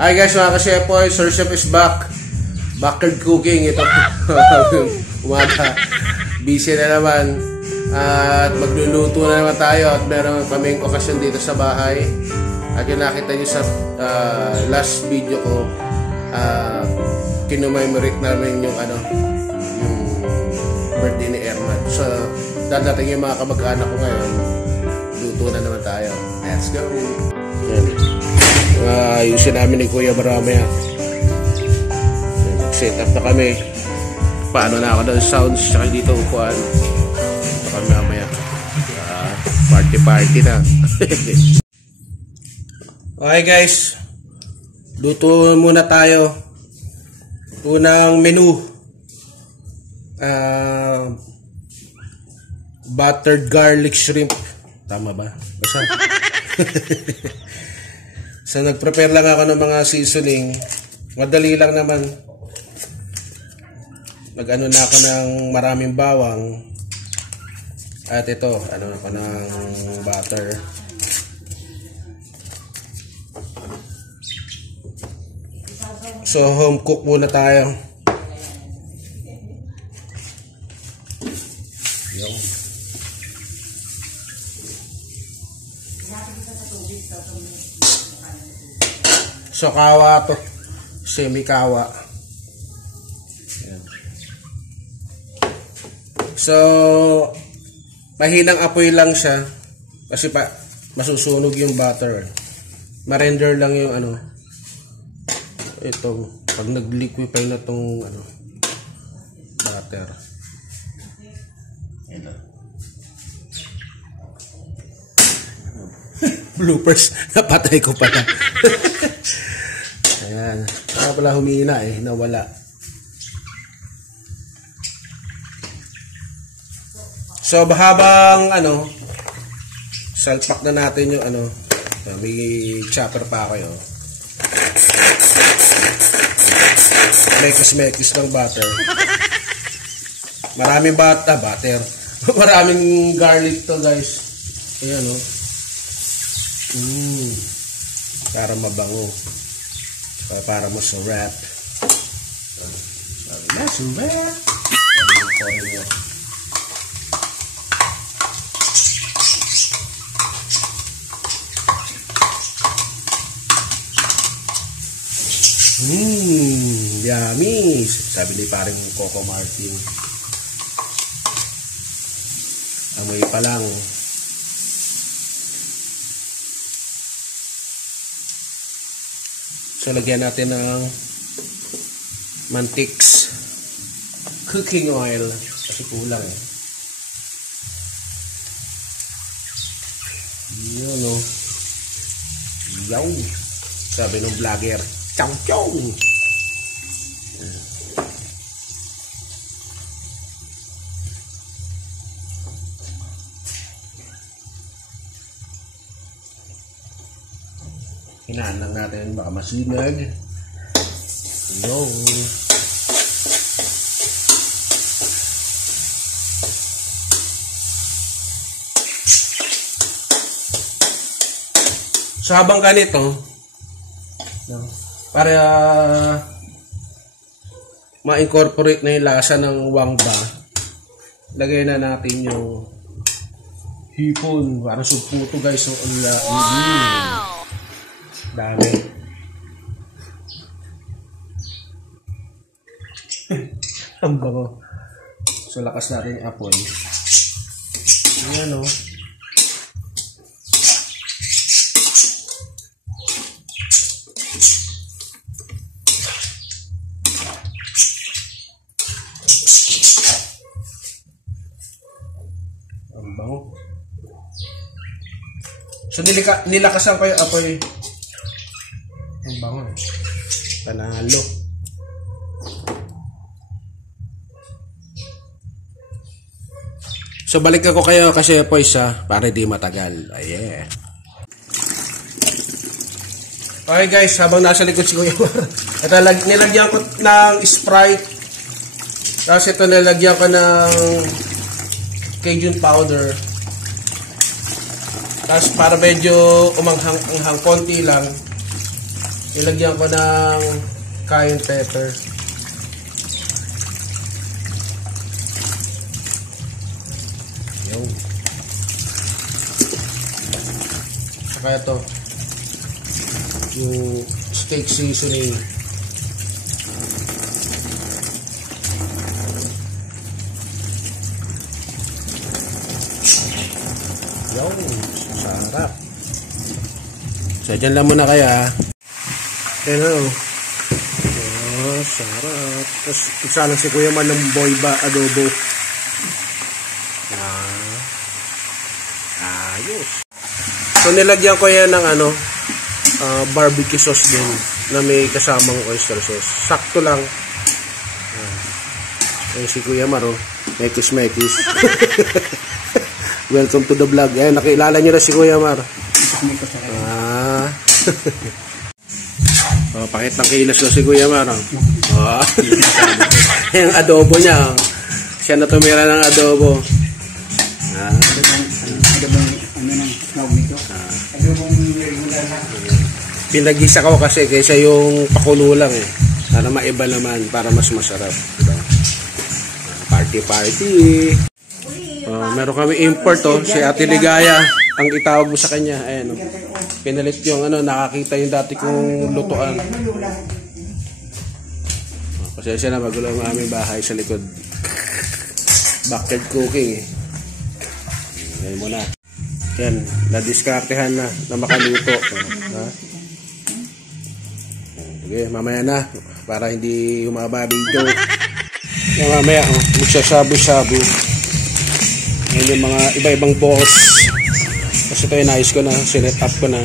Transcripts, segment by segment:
Hi guys, mga ka-Shepoy, Sir Chef is back. Backyard cooking ito. Umaga. Busy na naman. At magluluto na naman tayo at meron kaming okasyon dito sa bahay. At yung nakita nyo sa last video ko, kinumemory namin yung birthday ni Erman. So, dadating yung mga kamag-anak ko ngayon. Luto na naman tayo. Let's go! Ayusin namin ni Kuya Maramaya. Set up na kami. Paano na ako ng sounds tsaka dito upuan. Ito kami mamaya. Party na. Okay guys. Luto muna tayo. Unang menu. Buttered garlic shrimp. Tama ba? Basta. So nag-prepare lang ako ng mga seasoning. Madali lang naman. Mag-ano na ako ng maraming bawang. At ito, ano ako ng butter. So home cook muna tayo. So kawa to, semi kawa. Ayan. So mahinang apoy lang siya kasi masusunog yung butter. Ma-render lang yung ito pag nag-liquefy na tong butter. Ito. Bloopers, napatay ko pala. Ayan. Kaya pala humina nawala. So habang salpak na natin yung may chopper pa ako yun. Mekis ng butter. Maraming butter. Maraming garlic to guys. Ayan para mabango. Para masarap. Masarap. Yummy. Sabi ni paring Coco Martin. Amoy pa lang. So, lagyan natin ng mantics cooking oil kasi kulang yun yaw sabi ng vlogger chow chow. Hinaan lang natin baka masinag. Yung so habang ganito para ma-incorporate na yung lasa ng wangba, lagay na natin yung hipon para suputo guys. So dami. Ang bango. So lakas natin yung apoy. Ayan ang bango. So nilakasan ko yung apoy. Ang bango. Panalo. So balik ako kayo kasi para di matagal. Yeah. Okay guys, habang nasa likod si Kuya Mar, ito nilagyan ko ng Sprite. Tapos ito nilagyan ko ng Cajun powder. Tapos para medyo umanghang konti lang. ilagyan ko ng cayenne pepper. Yung. Saka ito, yung steak seasoning. Yung, sarap. So, dyan lang muna kaya. Hello. Oh, sarap. Tapos, isa lang si Kuya Man ng boyba adobo. Ayos. So, nilagyan ko yan ng barbecue sauce din na may kasamang oyster sauce. Sakto lang. Ayan si Kuya Maro. Mekis. Welcome to the vlog. Ayan, nakilala nyo na si Kuya Mar. Pakit ng kilos ko si Kuya Mar. Yung adobo niya. Siya na tumira ng adobo. Pinagisa ko kasi kaysa yung pakulo lang eh. Para maiba naman, para mas masarap. Diba? Party. Meron kami import si Ate Ligaya ang itawag mo sa kanya. Ayan, pinalit yung nakakita yung dati kong lutuan. Pasensya na, magulo ang aming bahay sa likod. Backyard cooking eh. Ayan muna. Yan, na-diskartehan na makaluto. Sige, mamaya na para hindi humaba video. Mamaya magsasabu-sabu. Yan yung mga iba-ibang boss. Kasi ito yung nais ko na, sinet up ko na.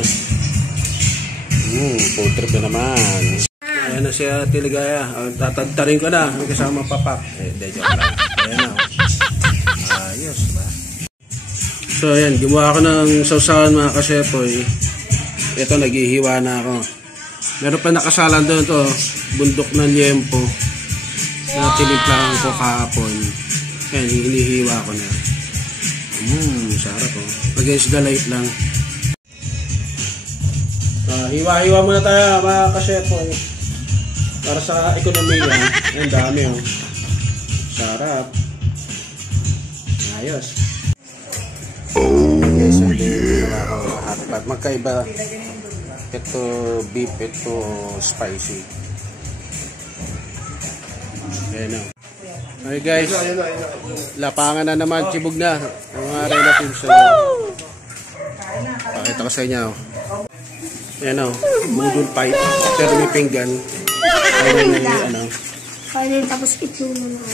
Food trip na naman. Ayan na siya, Tiligaya. Tatagtarin ko na, may kasama papak. Joke lang. Ayan na. Ayos ba? So ayan, gumawa ako ng sausawan mga kasepoy. Ito, naghihiwa na ako. Meron pa nakasalan doon to, bundok ng liempo. Na tinimplahan ko kahapon. Ayan, hinihiwa ko na. Sarap oh. Against the light lang. Hiwa-hiwa muna tayo mga kasepoy. Para sa ekonomiya. Ang dami oh. Sarap. Ayos. Okay, so hotpot. Magkaiba. Ito beef, ito spicy. Ayan o. Okay guys, lapangan na naman, tibog na ang mga relatives. Pakita ko sa inyo. Ayan o, budol pipe, pero may pinggan. Kainin tapos itlog na mga.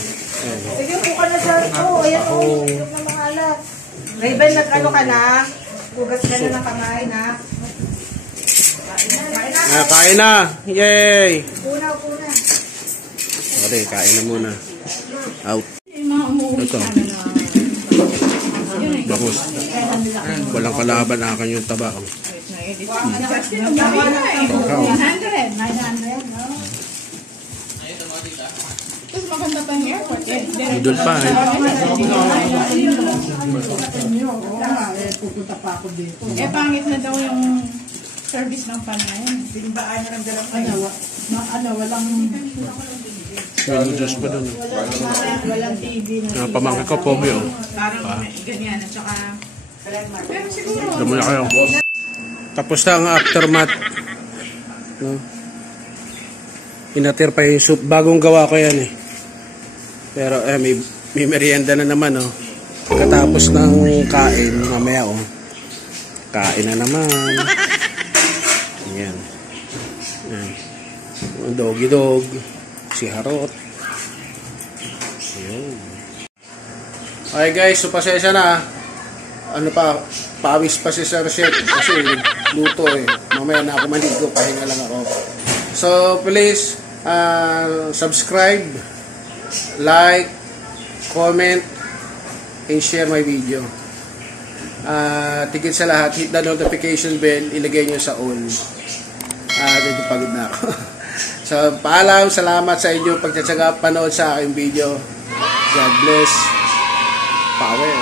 Sige, buka na sa ito. Ayan o, itlog na mga alat. Raven, nag-ano ka na? Gugas ka na ng kamay na. Kain na! Yay! Una. Okay, kain na muna. Out. Ito. Bakos. Walang kalaban na akin yung taba. Budol pa eh. Pangit na daw yung service ng panayin. Bimbaan na lang dalang walang Just pa doon. walang TV na. Pamangkin ko, Pogi oh. Parang ganyan at saka pero siguro Damo na kayo. Tapos na ang aftermath. No? Inatir pa yung soup. Bagong gawa ko yan eh. Pero may merienda na naman oh. Katapos ng kain, mamaya oh. Kain na naman. Ayan. Doggy dog. Si Harot. Ayun. Okay guys, so pasensya na. Pawis pa si Sir Chef kasi luto eh. Mamaya na ako maligo, pahinga lang ako. So please, subscribe, like, comment, and share my video. Tigit sa lahat, hit the notification bell, ilagay nyo sa all. Medyo pagod na ako. So, paalam, salamat sa inyong pagtsatsaga panood sa aking video. God bless. Power.